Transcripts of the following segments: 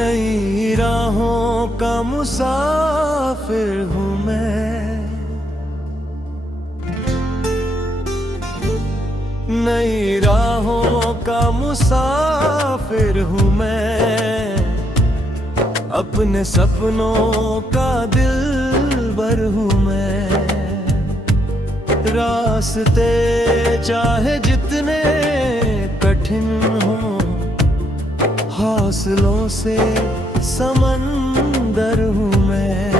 नई राहों का मुसाफिर हूँ मैं, नई राहों का मुसाफिर हूँ मैं, अपने सपनों का दिलबर हूँ मैं। रास्ते चाहे जितने कठिन हों, हौसलों से समंदर हूँ मैं।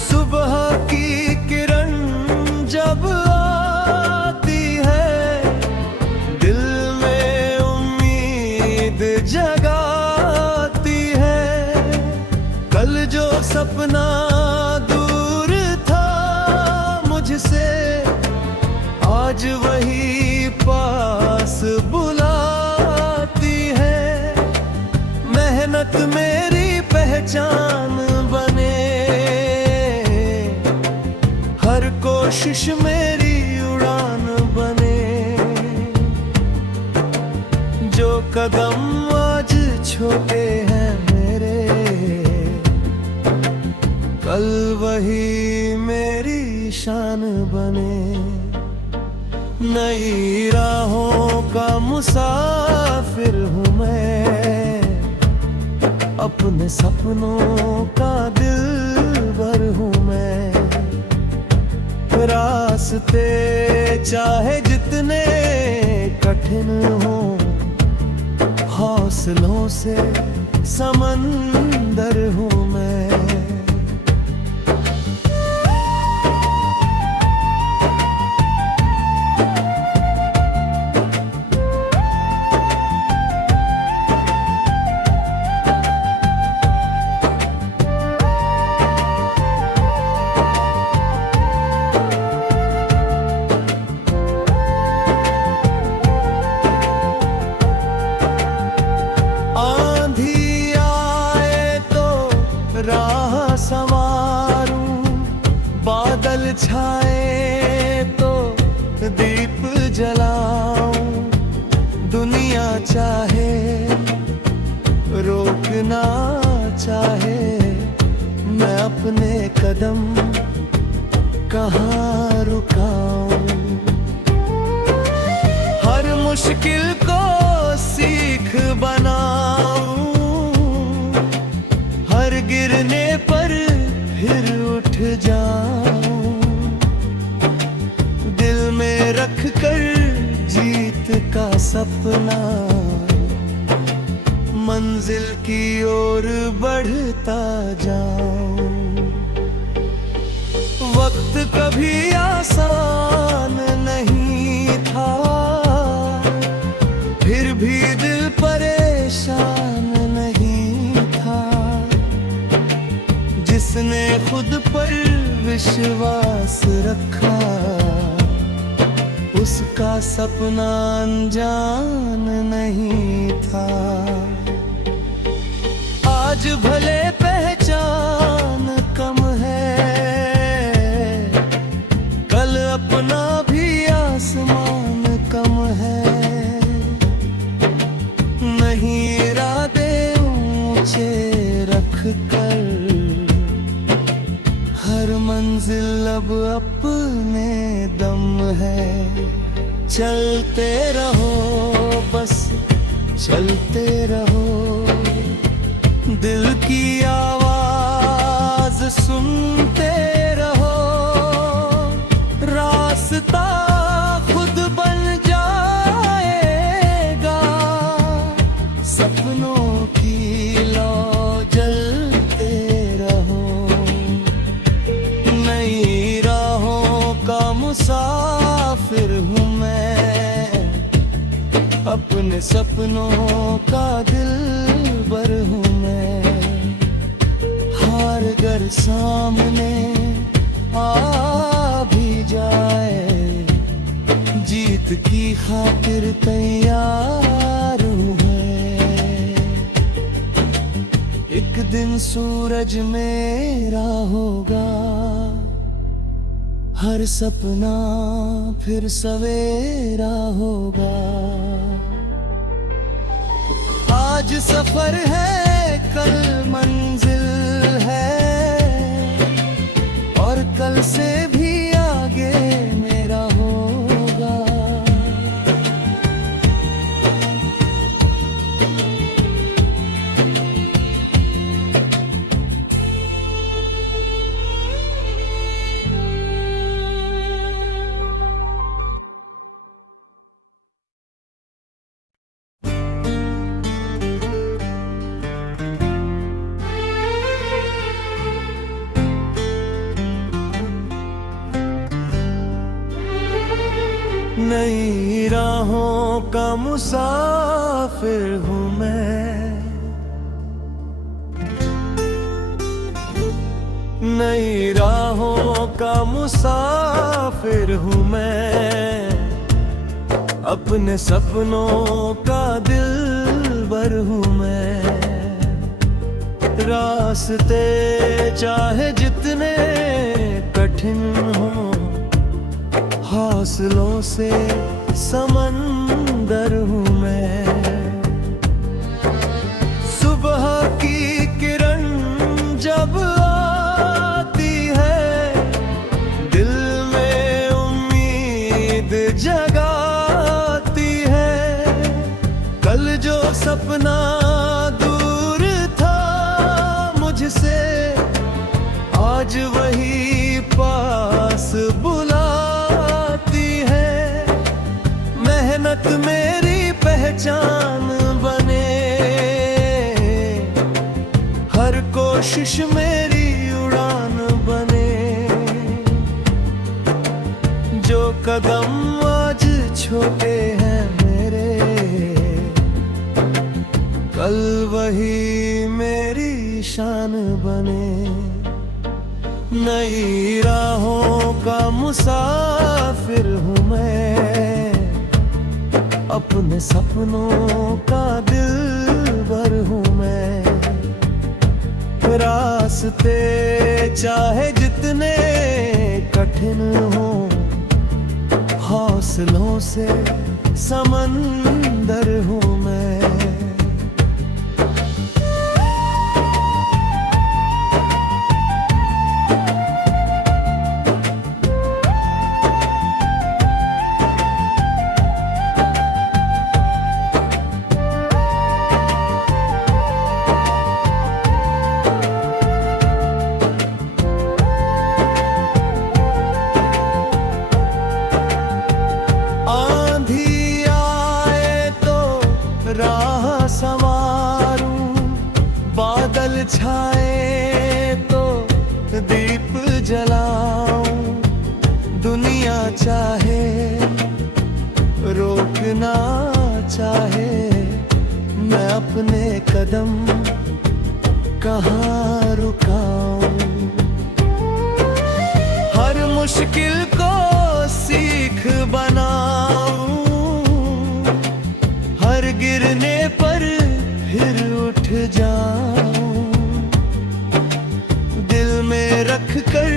सुबह की किरण जब आती है, दिल में उम्मीद जगाती है। कल जो सपना दूर था मुझसे, आज वही पास बुलाती है। मेहनत मेरी पहचान बने, हर कोशिश मेरी उड़ान बने। जो कदम आज छोटे हैं मेरे, कल वही मेरी शान बने। नई राहों का मुसाफिर हूँ मैं, अपने सपनों का दिलबर हूँ मैं। रास्ते चाहे जितने कठिन हों, हौसलों से समंदर हूँ मैं। राह संवारूं, बादल छाए तो दीप जलाऊं। दुनिया चाहे रोकना चाहे, मैं अपने कदम कहाँ रुकाऊं। हर मुश्किल को सीख बनाऊं, हर गिरने पर फिर उठ जाऊं। दिल में रख कर जीत का सपना, मंजिल की ओर बढ़ता जाऊं। वक्त कभी आसान नहीं था, फिर भी दिल परेशान नहीं था। जिसने खुद पर विश्वास रखा, उसका सपना अनजान नहीं था। आज भले पहचान कम है, कल अपना भी आसमान कम है। नहीं इरादे ऊंचे रख कर, हर मंजिल अब अपने दम है। चलते रहो बस चलते रहो, दिल की आवाज सुनते रहो। रास्ता खुद बन जाएगा, सपनों की लौ जलते रहो। नई राहों का मुसाफिर हूँ मैं, अपने सपनों का दिलबर हूँ मैं। हार गर सामने आ भी जाए, जीत की खातिर तैयार हूँ मैं। एक दिन सूरज मेरा होगा, हर सपना फिर सवेरा होगा। आज सफर है, कल मंजिल है, और कल से भी आगे मेरा होगा। नई राहों का मुसाफिर हूँ मैं, नई राहों का मुसाफिर हूँ मैं, अपने सपनों का दिलबर हूँ मैं। रास्ते चाहे जितने कठिन हों, हौसलों से समंदर हूँ मैं। सुबह की किरण जब आती है, दिल में उम्मीद जगाती है। कल जो सपना दूर था मुझसे, आज वही पास बुलाती है। मेहनत मेरी पहचान बने, हर कोशिश मेरी उड़ान बने। जो कदम आज छोटे हैं मेरे, कल वही मेरी शान बने। नई राहों का मुसाफिर हूँ मैं, अपने सपनों का दिलबर हूँ मैं। रास्ते चाहे जितने कठिन हों, हौसलों से समंदर हूँ मैं। राह संवारूं, बादल छाए तो दीप जलाऊं। दुनिया चाहे रोकना चाहे, मैं अपने कदम कहाँ रुकाऊं। हर मुश्किल को सीख बनाऊं, हर गिरने पर फिर उठ जाऊं। दिल में रख कर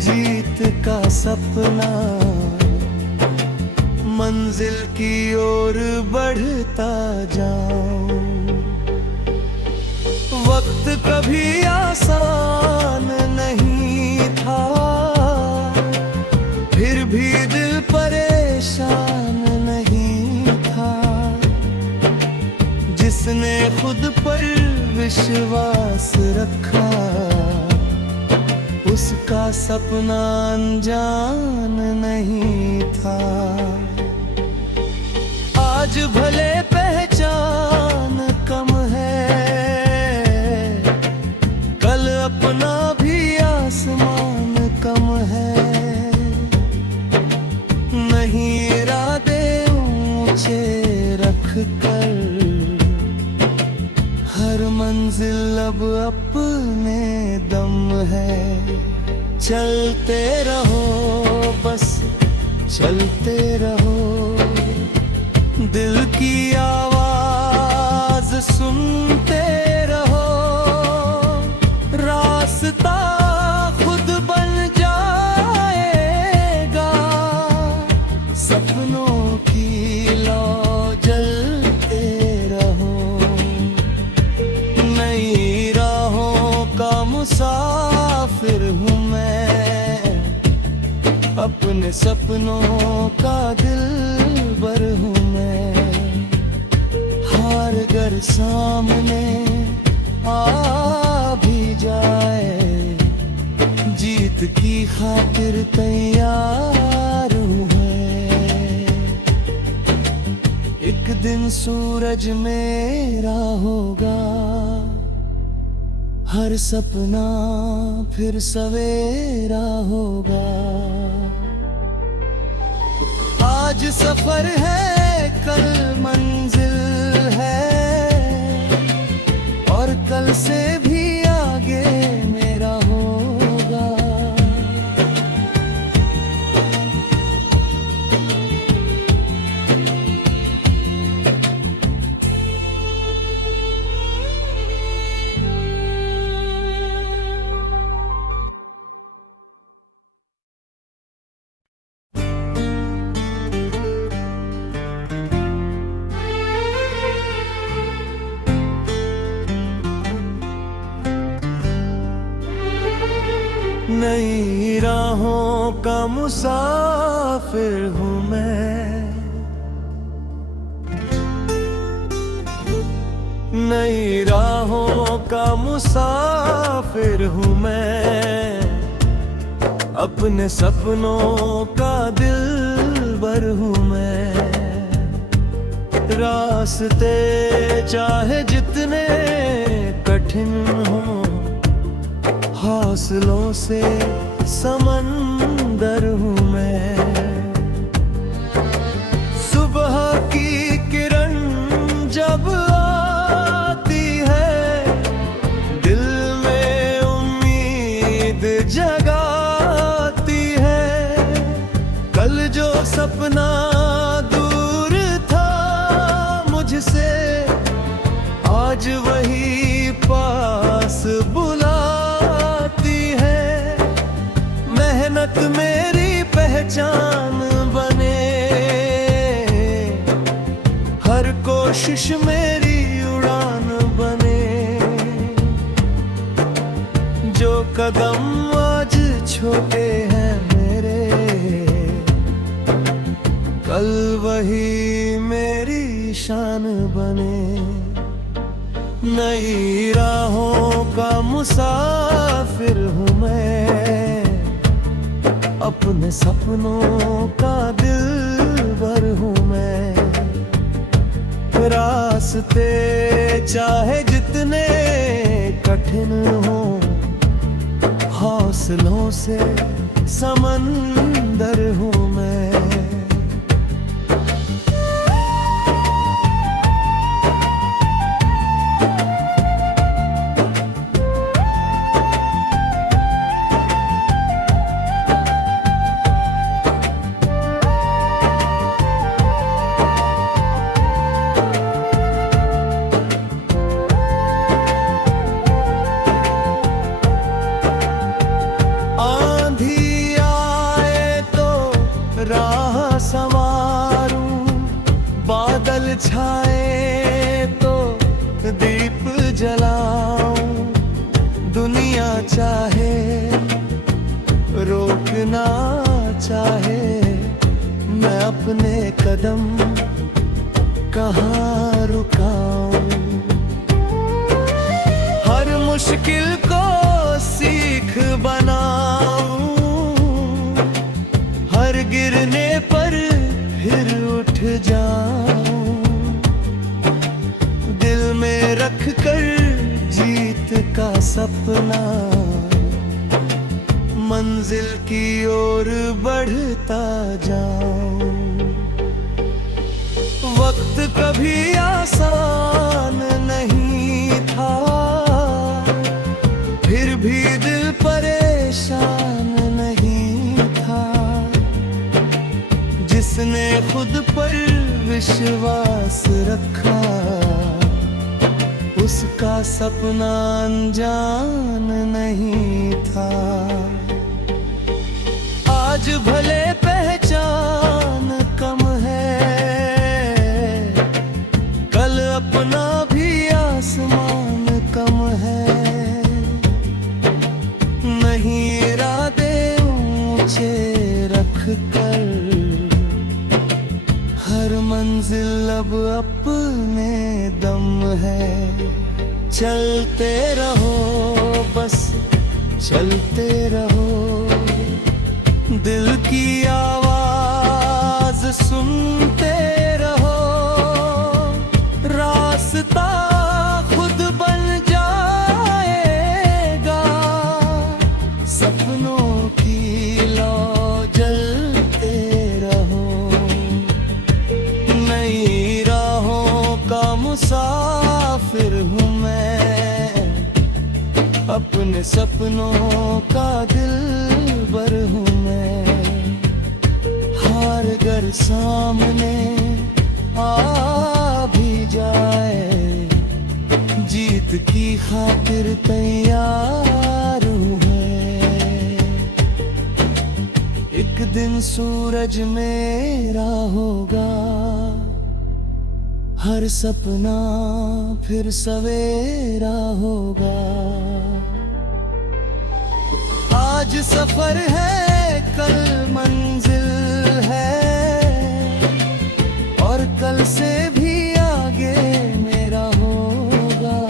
जीत का सपना, मंजिल की ओर बढ़ता जाऊं। वक्त कभी आसान नहीं था, फिर भी दिल परेशान नहीं था। जिसने खुद पर विश्वास रखा, उसका सपना अनजान नहीं था। आज भले पहचान कम है, कल अपना भी आसमान कम है। नहीं इरादे ऊंचे रख कर, हर मंजिल अब अपने दम है। चलते रहो बस चलते रहो, दिल की आवाज सुनते रहो। रास्ता खुद बन जाएगा, सपनों की लौ जलते रहो। मुसाफिर हूँ मैं, अपने सपनों का दिलबर हूँ मैं। हार कर सामने आ भी जाए, जीत की खातिर तैयार हूँ मैं। एक दिन सूरज मेरा होगा, हर सपना फिर सवेरा होगा। आज सफर है, कल मंजिल है, और कल से भी आगे मेरा होगा। नई राहों का मुसाफिर हूँ मैं, नई राहों का मुसाफिर हूँ मैं। अपने सपनों का दिलबर हूँ मैं। रास्ते चाहे जितने कठिन हों, हौसलों से समंदर हूँ मैं। सुबह की किरण जब आती है, दिल में उम्मीद जगाती है। कल जो सपना दूर था मुझसे, आज वही पास बुलाती है। मेहनत मेरी पहचान बने, हर कोशिश मेरी उड़ान बने। जो कदम आज छोटे हैं मेरे, कल वही मेरी शान बने। नई राहों का मुसाफिर हूँ मैं, अपने सपनों का दिलबर हूँ मैं। रास्ते चाहे जितने कठिन हों, हौसलों से समंदर हूँ मैं। राह संवारूं, बादल छाए तो दीप जलाऊं। दुनिया चाहे रोकना चाहे, मैं अपने कदम कहाँ रुकाऊं। हर मुश्किल को सीख बनाऊं, हर गिरने पर फिर उठ जाऊं। दिल में रख कर जीत का सपना, मंजिल की ओर बढ़ता जाऊं। वक्त कभी आसान नहीं था, फिर भी दिल परेशान नहीं था। जिसने खुद पर विश्वास रखा, उसका सपना अनजान नहीं था। आज भले पहचान कम है, कल अपना भी आसमान कम है। सब अपने दम है। चलते रहो बस चलते रहो, दिल की आवाज सुनते रहो। रास्ता खुद बन जाएगा, सपनों की लौ जलते रहो। नई राहों का मुसाफिर हूँ मैं, अपने सपनों का दिलबर हूँ मैं। हार कर सामने आ भी जाए, जीत की खातिर तैयार हूँ मैं। एक दिन सूरज मेरा होगा, हर सपना फिर सवेरा होगा। आज सफर है कल मंजिल है, और कल से भी आगे मेरा होगा।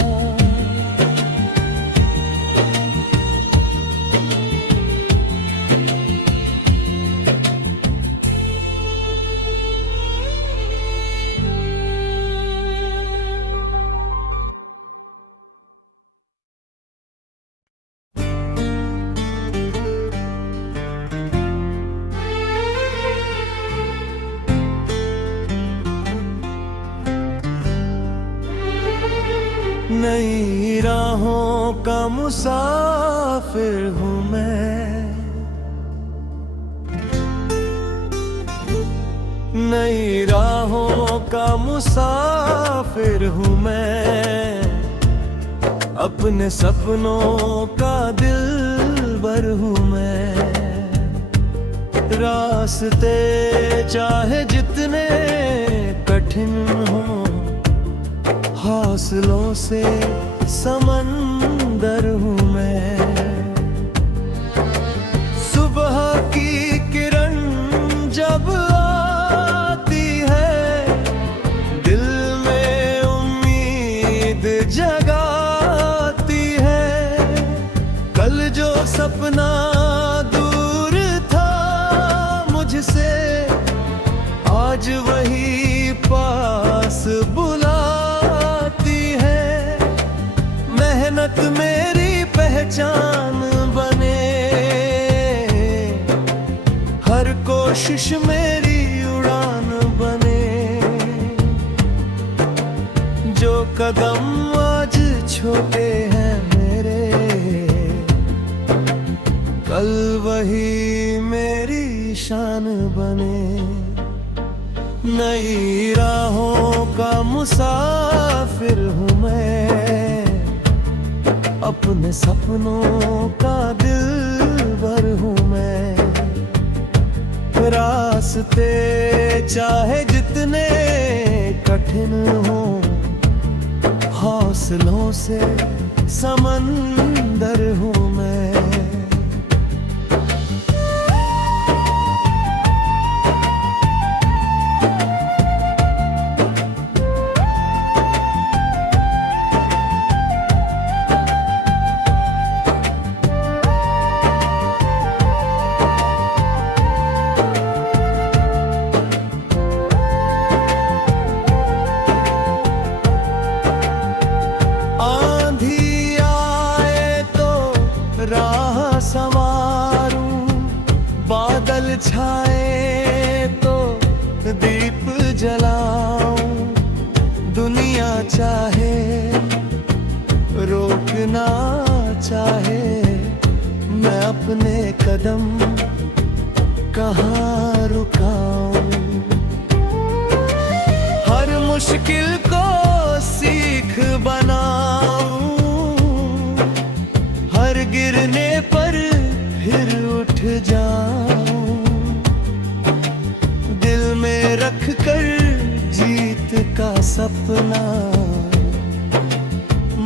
नई राहों का मुसाफिर हूँ मैं, नई राहों का मुसाफिर हूँ मैं। अपने सपनों का दिलबर हूँ मैं। रास्ते चाहे जितने कठिन हों, हौसलों से समंदर हूँ मैं। सुबह की किरण जब आती है, दिल में उम्मीद जगाती है। कल जो सपना दूर था मुझसे, आज वही पास मेहनत मेरी पहचान बने, हर कोशिश मेरी उड़ान बने। जो कदम आज छोटे हैं मेरे, कल वही मेरी शान बने। नई राहों का मुसाफिर हूँ मैं, अपने सपनों का दिलबर हूँ मैं। रास्ते चाहे जितने कठिन हों, हौसलों से समंदर हूँ मैं। छाए तो दीप जलाऊं, दुनिया चाहे रोकना चाहे, मैं अपने कदम कहाँ रुकाऊं। हर मुश्किल को सीख बनाऊं, हर गिरने पर फिर उठ जाऊं। रख कर जीत का सपना,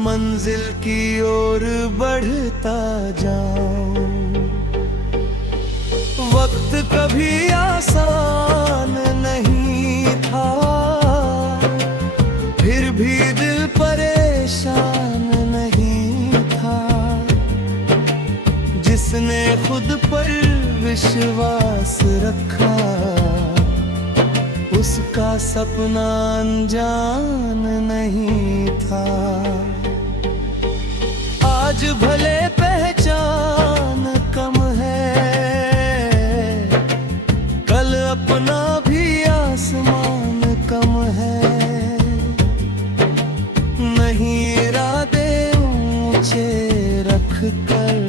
मंजिल की ओर बढ़ता जाऊं। वक्त कभी आसान नहीं था, जिसने खुद पर विश्वास रखा, उसका सपना अनजान नहीं था। आज भले पहचान कम है, कल अपना भी आसमान कम है। नहीं इरादे ऊंचे रख कर,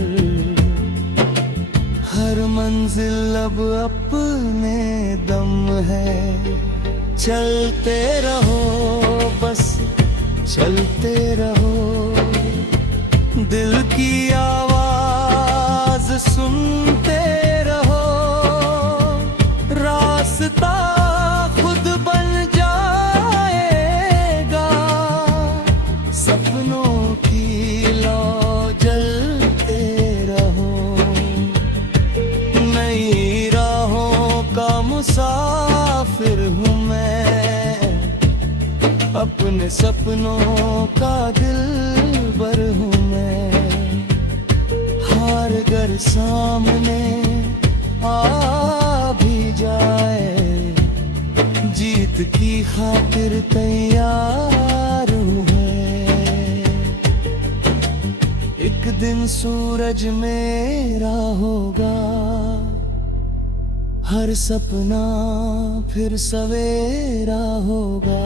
हर मंजिल अब अपने दम है। चलते रहो बस चलते रहो, दिल की आवाज सुनते रहो। रास्ता खुद बन जाएगा, सपनों की लौ जलते रहो। नई राहों का मुसाफिर हूँ मैं, अपने सपनों का दिलबर हूँ मैं। हार गर सामने आ भी जाए, जीत की खातिर तैयार हूँ मैं। एक दिन सूरज मेरा होगा, हर सपना फिर सवेरा होगा।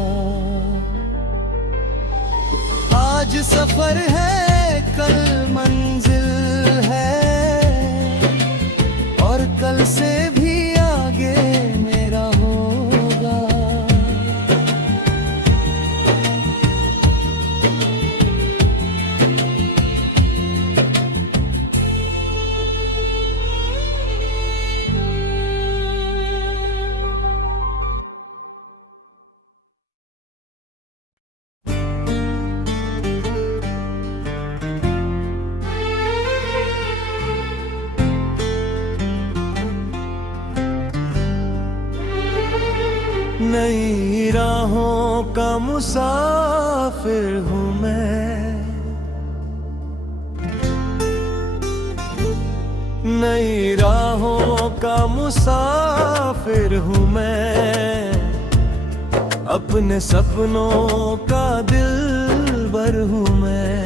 आज सफर है कल मंजिल है, और कल से भी आगे मेरा होगा। नई राहों का मुसाफिर हूँ मैं, नई राहों का मुसाफिर हूँ मैं। अपने सपनों का दिलबर हूँ मैं।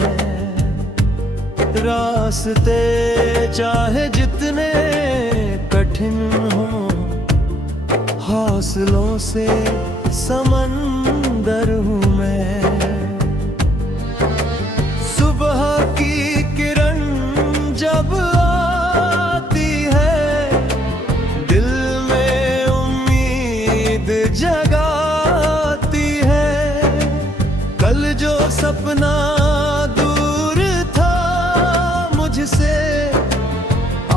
रास्ते चाहे जितने कठिन हों, हौसलों से समंदर हूँ मैं। सुबह की किरण जब आती है, दिल में उम्मीद जगाती है। कल जो सपना दूर था मुझसे,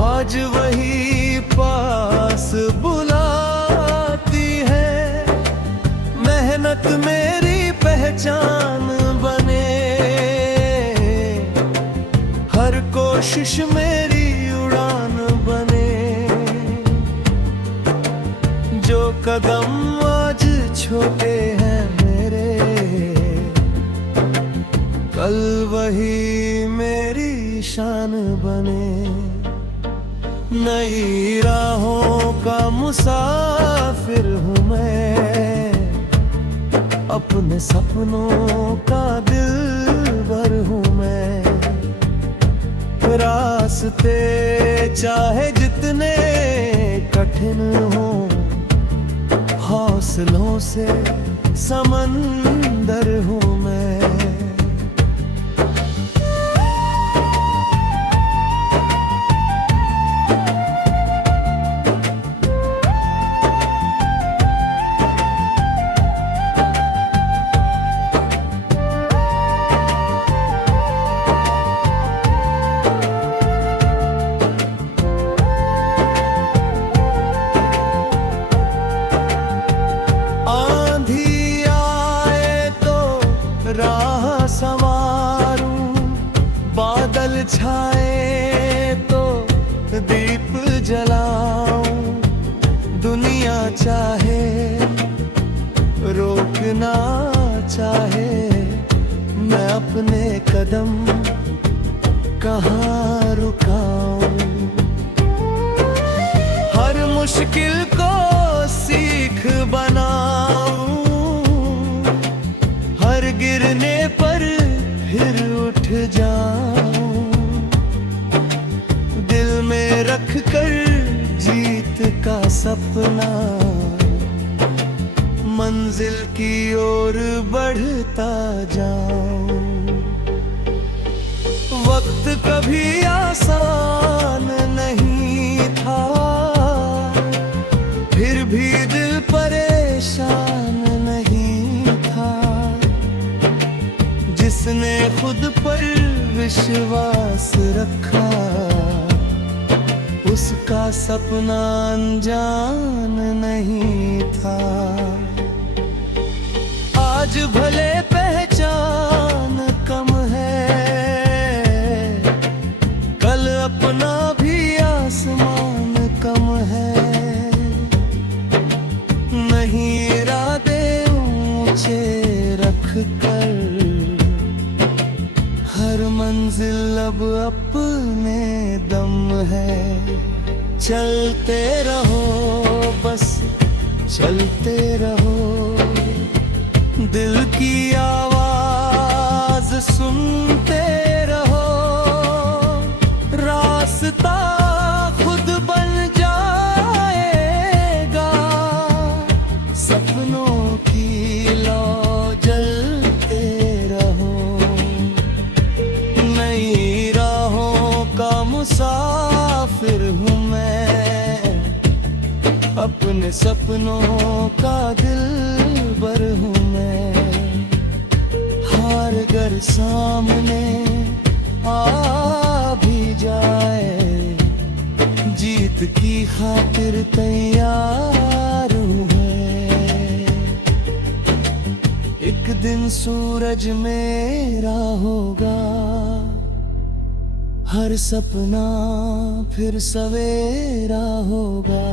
आज वही पास बुलाती है। मेहनत मेरी पहचान बने, हर कोशिश मेरी उड़ान बने। जो कदम आज छोटे हैं मेरे, कल वही मेरी शान बने। नई राहों का मुसाफिर हूँ मैं, अपने सपनों का दिलबर हूँ मैं। रास्ते चाहे जितने कठिन हों, हौसलों से समंदर हूँ मैं। छाए तो दीप जलाऊं, दुनिया चाहे रोकना चाहे, मैं अपने कदम कहाँ रुकाऊं। मुश्किल को सीख बनाऊं, हर गिरने पर फिर उठ जाऊं, दिल में रख कर जीत का सपना, मंजिल की ओर बढ़ता जाऊं। वक्त कभी आसान नहीं था, फिर भी दिल परेशान नहीं था, जिसने खुद पर विश्वास रखा, उसका सपना अनजान नहीं था। आज भले पहचान कम है, कल अपना भी आसमान कम है, नहीं इरादे ऊंचे रख कर, हर मंजिल अब अपने दम है। चलते रहो बस चलते रहो, दिल की आवाज सुनते रहो, रास्ता खुद बन जाएगा, सपनों की लौ जलते रहो, नई राहों का मुसाफिर हूँ मैं, अपने सपनों का दिलबर हूँ मैं। हार गर सामने आ भी जाए, जीत की खातिर तैयार हूँ मैं। एक दिन सूरज मेरा होगा, हर सपना फिर सवेरा होगा।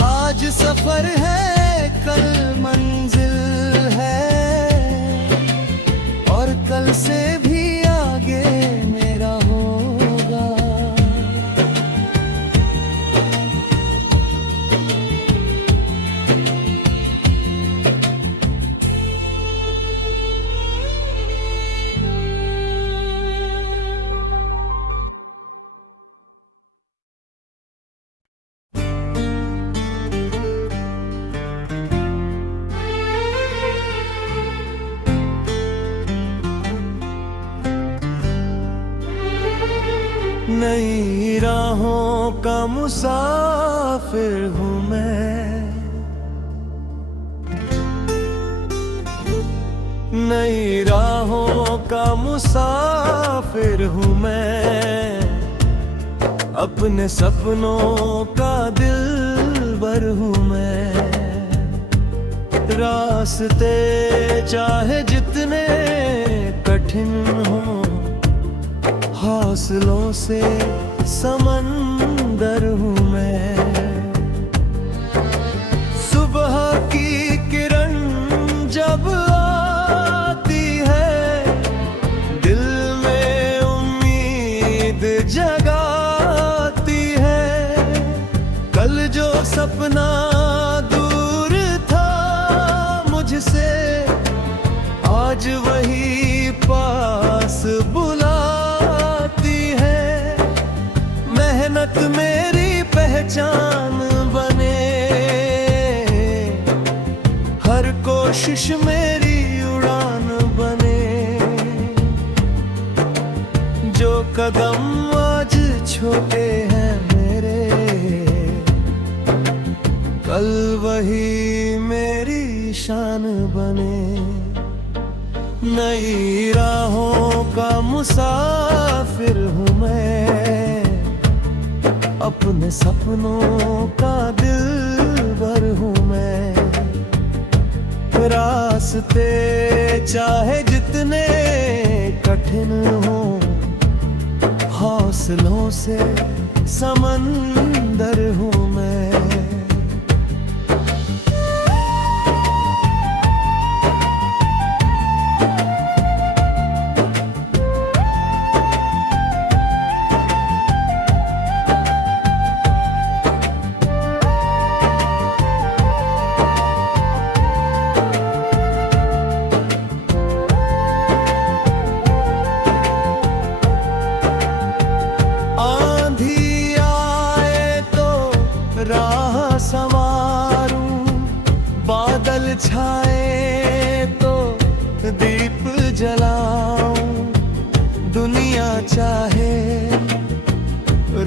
आज सफर है कल मंजिल है, और कल से भी आगे मेरा होगा। नई राहों का मुसाफिर हूँ मैं, नई राहों का मुसाफिर हूँ मैं, अपने सपनों का दिलबर हूँ मैं। रास्ते चाहे जितने कठिन हों, हौसलों से समंदर हूँ मैं। सुबह की किरण जब आती है, दिल में उम्मीद जगाती है। कल जो सपना दूर था मुझसे, आज वही पास मेहनत मेरी पहचान बने, हर कोशिश मेरी उड़ान बने। जो कदम आज छोटे हैं मेरे, कल वही मेरी शान बने। नई राहों का मुसाफिर हूँ मैं, अपने सपनों का दिलबर हूँ मैं। रास्ते चाहे जितने कठिन हों, हौसलों से समंदर हूँ मैं। चाहे,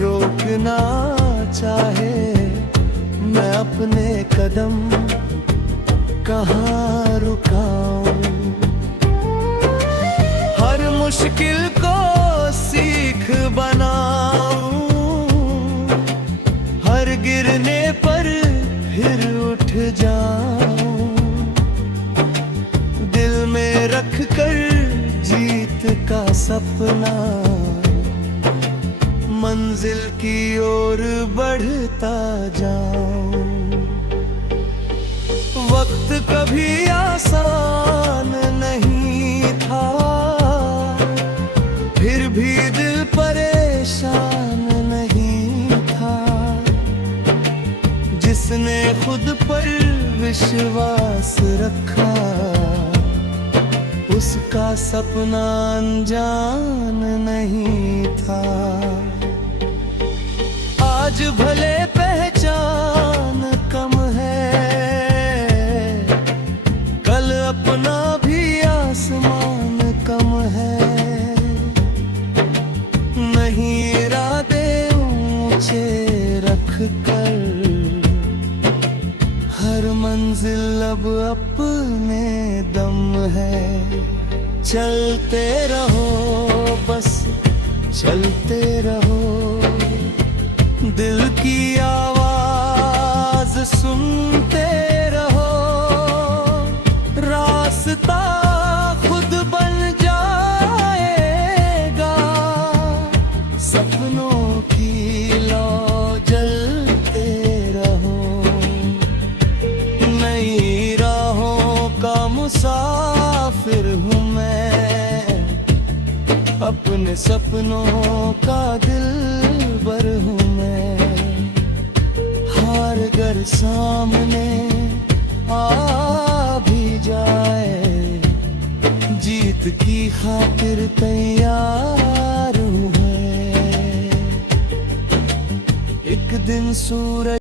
रोकना चाहे, मैं अपने कदम कहाँ रुकाऊं। हर मुश्किल को सीख बनाऊं, हर गिरने पर फिर उठ जाऊं। दिल में रख कर जीत का सपना, मंजिल की ओर बढ़ता जाऊं। वक्त कभी आसान नहीं था, फिर भी दिल परेशान नहीं था। जिसने खुद पर विश्वास रखा, उसका सपना अनजान नहीं था। आज भले पहचान कम है, कल अपना भी आसमान कम है। नहीं इरादे ऊंचे रख कर, हर मंजिल अब अपने दम है। चलते रहो बस चलते रहो, दिल की आवाज सुनते रहो। रास्ता खुद बन जाएगा, सपनों की लौ जलते रहो। नई राहों का मुसाफिर हूँ मैं, अपने सपनों का दिलबर हूँ मैं। हार गर सामने आ भी जाए, जीत की खातिर तैयार हूँ मैं। एक दिन सूरज